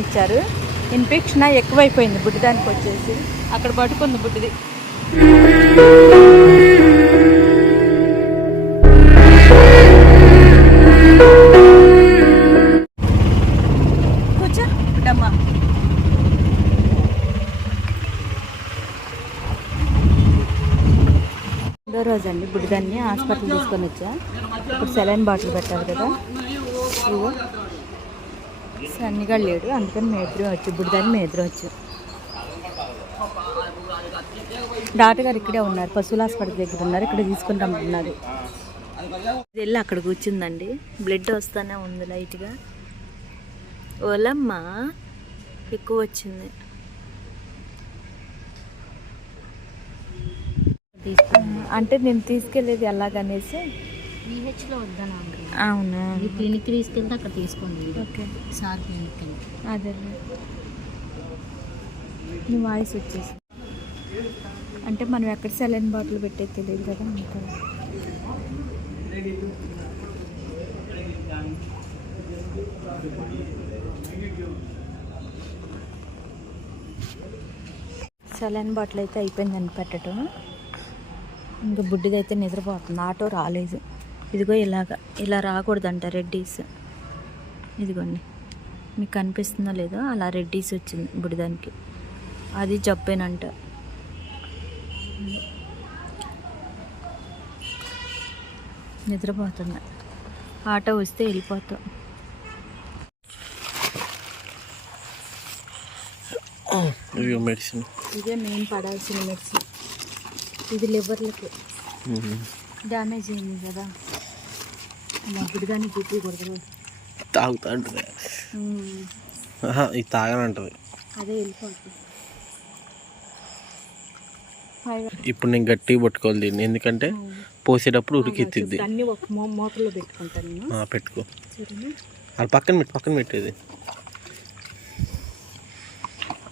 ఇచ్చారు. ఇన్ఫెక్షన్ ఎక్కువైపోయింది బుడ్డిదానికి వచ్చేసి. అక్కడ పట్టుకుంది బుడ్డిది. రోజు అండి బుడ్డిదాన్ని హాస్పిటల్ తీసుకొని వచ్చా. ఇప్పుడు సెలైన్ బాటిల్ పెట్టారు కదా. సన్నిగా లేడు. అందుకని మేద్రం వచ్చు బుడిదాన్ని మేద్రం వచ్చు. డాక్టర్ గారు ఇక్కడే ఉన్నారు. పశువుల హాస్పిటల్ దగ్గర ఉన్నారు. ఇక్కడ తీసుకుని రమ్మంటున్నారు వెళ్ళి అక్కడ కూర్చుందండి. బ్లడ్ వస్తానే ఉంది లైట్గా. ఓలమ్మ ఎక్కువ వచ్చింది. అంటే నేను తీసుకెళ్ళేది ఎలాగనేసి విహెచ్లో వద్దాను అవునా? ఈ క్లినిక్ తీసుకెళ్తే అక్కడ తీసుకోండి ఓకే. సార్ క్లినిక్ అదే నీ వాయిస్ వచ్చేసి అంటే మనం ఎక్కడ సెలైన్ బాటిల్ పెట్టేది తెలియదు కదా ఇంకా సెలైన్ బాటిల్ అయితే అయిపోయిందని పెట్టడం. ఇంకా బుడ్డిదైతే నిద్రపోతుంది. ఆటో రాలేదు. ఇదిగో ఇలాగ ఇలా రాకూడదంట రెడ్డీస్. ఇదిగోండి. మీకు కనిపిస్తుందో లేదో అలా రెడ్డీస్ వచ్చింది బుడిదానికి. అది జబ్బేనంట. నిద్రపోతుంది ఆటో వస్తే వెళ్ళిపోతాం. మెడిసిన్. ఇదే మెయిన్ పడాల్సిన మెడిసిన్. ఇది లివర్లకి. డ్యామేజ్ అయింది కదా. తాగుతా అంటుంది ఉమ్, ఆహా, ఇది తాగనంటది. అదే వెళ్ళిపోతుంది హాయిగా ఇప్పుడు నేను గట్టిగా పట్టుకోవాలి దీన్ని ఎందుకంటే పోసేటప్పుడు అన్ని ఒక పెట్టుకుంటాను ఆ, పెట్టుకో. అది పక్కన పెట్టు పక్కన పెట్టేది.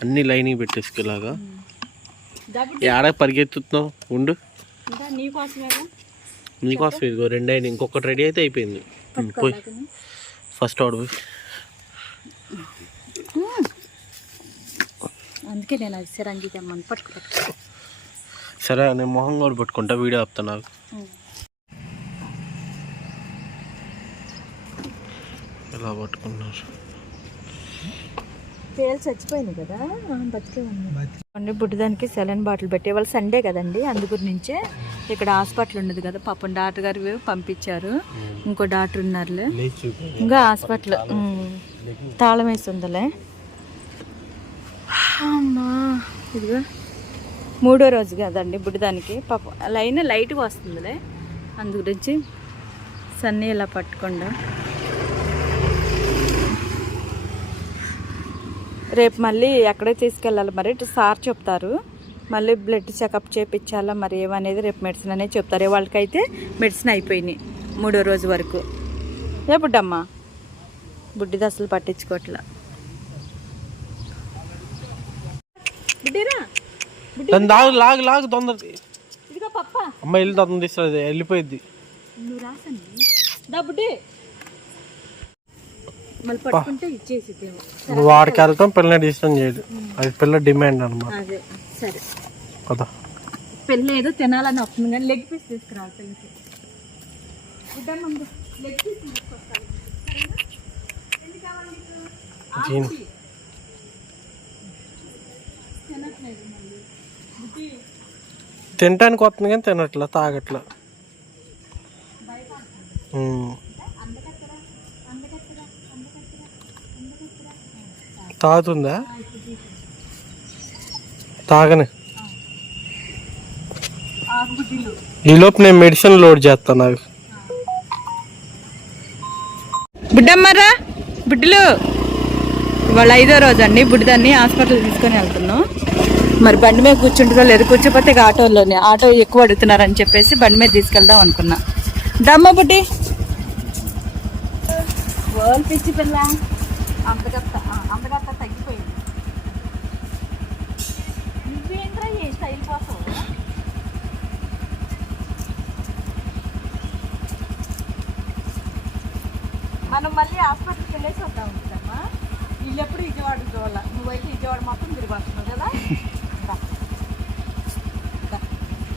అన్ని లైనింగ్ పెట్టేసుకులాగా ఏడ పరిగెత్తుతున్నావు? ఉండు. నీకోసమేగా నీకోసం ఇదిగో రెండు అయినాయి. ఇంకొకటి రెడీ అయితే అయిపోయింది. పోయి? ఫస్ట్ ఆర్డర్ పోయి. అందుకే నేను అది సిరంజి తెమ్మని పట్టుకో పట్టుకో. సరే నేను మొహం కూడా పట్టుకుంటా వీడియో ఆపుతా నాకు. ఎలా పట్టుకున్నారు? తేలు చచ్చిపోయింది కదా బతికే ఉంది. బుడ్డదానికి సెలైన్ బాటిల్ పెట్టే వాళ్ళు సండే కదండి అందు గురించే ఇక్కడ హాస్పిటల్ ఉండదు కదా. పాపం డాక్టర్ గారు పంపించారు. ఇంకో డాక్టర్ ఉన్నారులే. ఇంకా హాస్పిటల్. తాళం వేసి ఉందిలే. అమ్మా. ఇదిగో. మూడో రోజు కదండి బుడ్డదానికి. పాపం లైన్ లైట్గా వస్తుందిలే. అందు గురించి సన్నీ ఇలా పట్టకుండా. రేపు మళ్ళీ ఎక్కడికి తీసుకెళ్ళాలి మరి. సార్ చెప్తారు. మళ్ళీ బ్లడ్ చెకప్ చేయించాలా మరి ఏమనేది రేపు మెడిసిన్ అనేది చెప్తారు. వాళ్ళకైతే మెడిసిన్ అయిపోయినాయి మూడో రోజు వరకు. ఏ బుడ్డమ్మా? బుడ్డిది అసలు పట్టించుకోవట్లా లాగు లాగు అమ్మ వెళ్ళి వెళ్ళిపోయింది నువ్వు రాసండి దా బుడ్డి మళ్ళీ పట్టుకుంటే ఇచ్చేసిద్దేమో నువ్వు వాడికి వెళ్తాం పిల్లని డిస్టర్బ్ చేయదు అది పిల్ల డిమాండ్ అనమాట సరే. కదా పెళ్ళి ఏదో తినాలని వస్తుంది కానీ లెగ్ పీస్ తీసుకురావాలి లెగ్ పీస్ తీసుకొస్తాను. తినటానికి వస్తుంది కానీ తినట్లా తాగట్లా. తాగుతుందా? తాగని. ఈలోపు నేను మెడిసిన్ లోడ్ చేస్తాను నాకు. బుడ్డమ్మారా బుడ్డిలు. ఇవాళ ఐదో రోజు అండి బుడ్డిదాన్ని హాస్పిటల్ తీసుకొని వెళ్తున్నాం. మరి బండి మీద కూర్చుంటుందో లేదు కూర్చోపోతే ఆటోలోనే ఆటో ఎక్కువ అడుగుతున్నారని చెప్పేసి బండి మీద తీసుకెళ్దాం అనుకున్నా. దమ్మ బుడ్డి. పిచ్చి పిల్ల. అంతగత్త మనం మళ్ళీ హాస్పిటల్కి వెళ్ళేసి వద్దాం ఉంటుందమ్మా వీళ్ళు ఎప్పుడు విజయవాడ చూడాల నువ్వైతే విజయవాడ మొత్తం తిరిగి వస్తున్నావు కదా.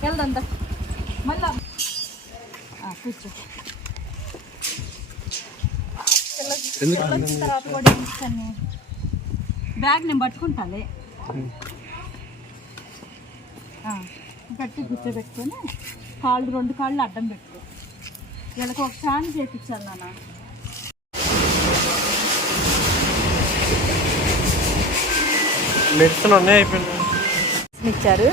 వెళ్దాం మళ్ళా. కూర్చో. తర్వాత కూడా ఏం ఇస్తాను? బ్యాగ్ నేను పట్టుకుంటాలే. ఆ, గట్టి కూర్చోబెట్టుకొని కాళ్ళు రెండు కాళ్ళు అడ్డం పెట్టుకో వీళ్ళకి ఒక ఫ్యాన్ చేయించాలి నాన్న. మెడిసిన్ ఉన్నాయి అయిపోయింది ఇచ్చారు.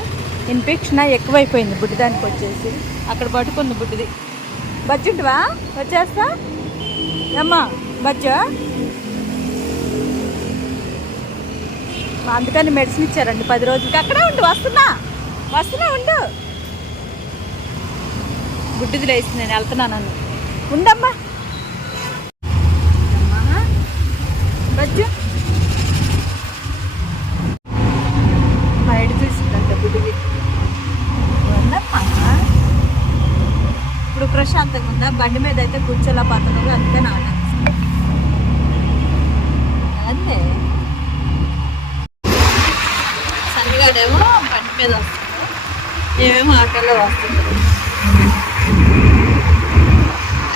ఇన్ఫెక్షన్ ఎక్కువైపోయింది బుడ్డిదానికి వచ్చేసి. అక్కడ పట్టుకుంది బుడ్డిది. బజ్జుంటివా వచ్చేస్తా అమ్మా బజ్జా? అందుకని మెడిసిన్ ఇచ్చారండి. పది రోజులకి. అక్కడే ఉండు వస్తున్నా. వస్తున్నా ఉండు. గుడ్డిది లేచి నేను వెళ్తున్నాను ఉండమ్మా. అమ్మా. బజ్జు? ప్రశాంతంగా ఉందా బండి మీద అయితే కూర్చోలా పాత్రలో అంతే నాన్న. అంతే. సన్నగాడేమో బండి మీద వస్తుంది. ఏమేమో ఆటోలో వస్తుంది.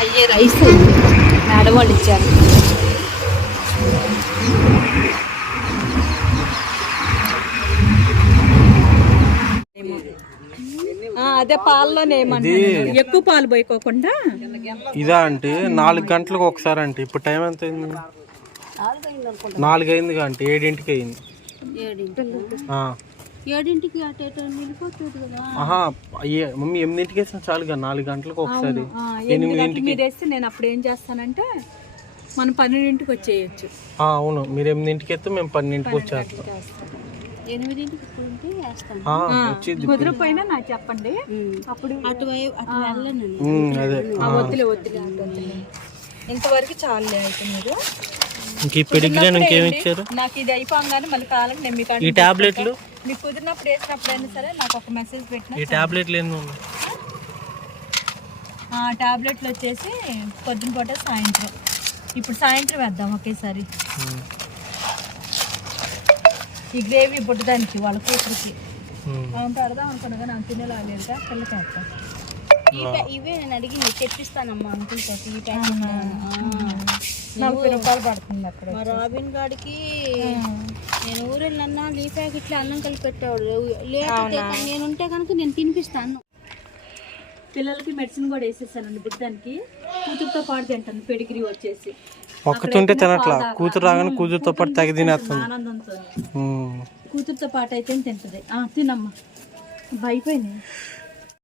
అయ్యే రైస్. మేడం వాళ్ళు ఇచ్చారు. అదే పాలలోనే ఏమంటారు ఎక్కువ పాలు పోయికోకుండా? ఇదా అంటే నాలుగు గంటలకు ఒకసారి అంటే ఇప్పుడు టైం ఎంత అయింది నాలుగు అయింది అంటే ఏడింటికి అయింది ఏడింటికి మమ్మీ ఎనిమిదింటికి వేసిన చాలుగా నాలుగు గంటలకు ఒకసారి. ఎనిమిదింటికి మీరు వేస్తే నేను అప్పుడు ఏం చేస్తానంటే మనం పన్నెండింటికి వచ్చేయచ్చు. ఆ, అవును. మీరు ఎనిమిదింటికి వేస్తే మేము పన్నెండింటికి వచ్చేస్తాం. ఎనిమిదింటికి ఇప్పుడు వేస్తాను. ఆ, వచ్చింది. కుదిరిపోయినా నాకు చెప్పండి. అప్పుడు అటువైపు అటు వెళ్ళను ఉమ్, అదే. ఆ. వద్దులే వద్దులే అటు. ఇంతవరకు చాలులే అయితే మీరు. ఇంక ఈ పెడిగ్రీ ఇంకేమి ఇచ్చారు? నాకు ఇది అయిపోగానే మళ్ళీ కావాలంటే నేను మీకు ఈ టాబ్లెట్లు? మీకు కుదిరినప్పుడు వేసినప్పుడు అయినా సరే నాకు ఒక మెసేజ్ పెట్టిన ఈ టాబ్లెట్లు ఏంది టాబ్లెట్లు వచ్చేసి పొద్దున పూట సాయంత్రం. ఇప్పుడు సాయంత్రం వేద్దాం ఒకేసారి. ఈ గ్రేవీ బుడ్డదానికి వాళ్ళ కూతురికి. మనం పెడదాం అనుకున్నా కానీ నాకు తినేలాగలేదుగా పిల్లకి వేస్తాం ఇవే నేను అడిగింది తెప్పిస్తానమ్మా అంకుల్ తోటి ఈ ప్యాకెట్. అవునా? నలభై రూపాయలు పడుతుంది అక్కడ. మా రాబిన్ గాడికి నేను ఊరెళ్ళన్నా ఈ ప్యాకెట్లో అన్నం కలిపి పెట్టేవాడు లేకపోతే నేను ఉంటే కనుక నేను తినిపిస్తాను. పిల్లలకి మెడిసిన్ కూడా వేసేసానండి బుద్ధానికి కూతురుతో పాటు తింటాను పెడిగ్రీ వచ్చేసి. ఒక్కతుంటే తినట్లా. కూతురు రాగానే కూతురుతో పాటు తెగ తినేస్తుంది. ఆనందంతో. కూతురుతో పాటు అయితే తింటది. తినమ్మా. భయపోయినాయి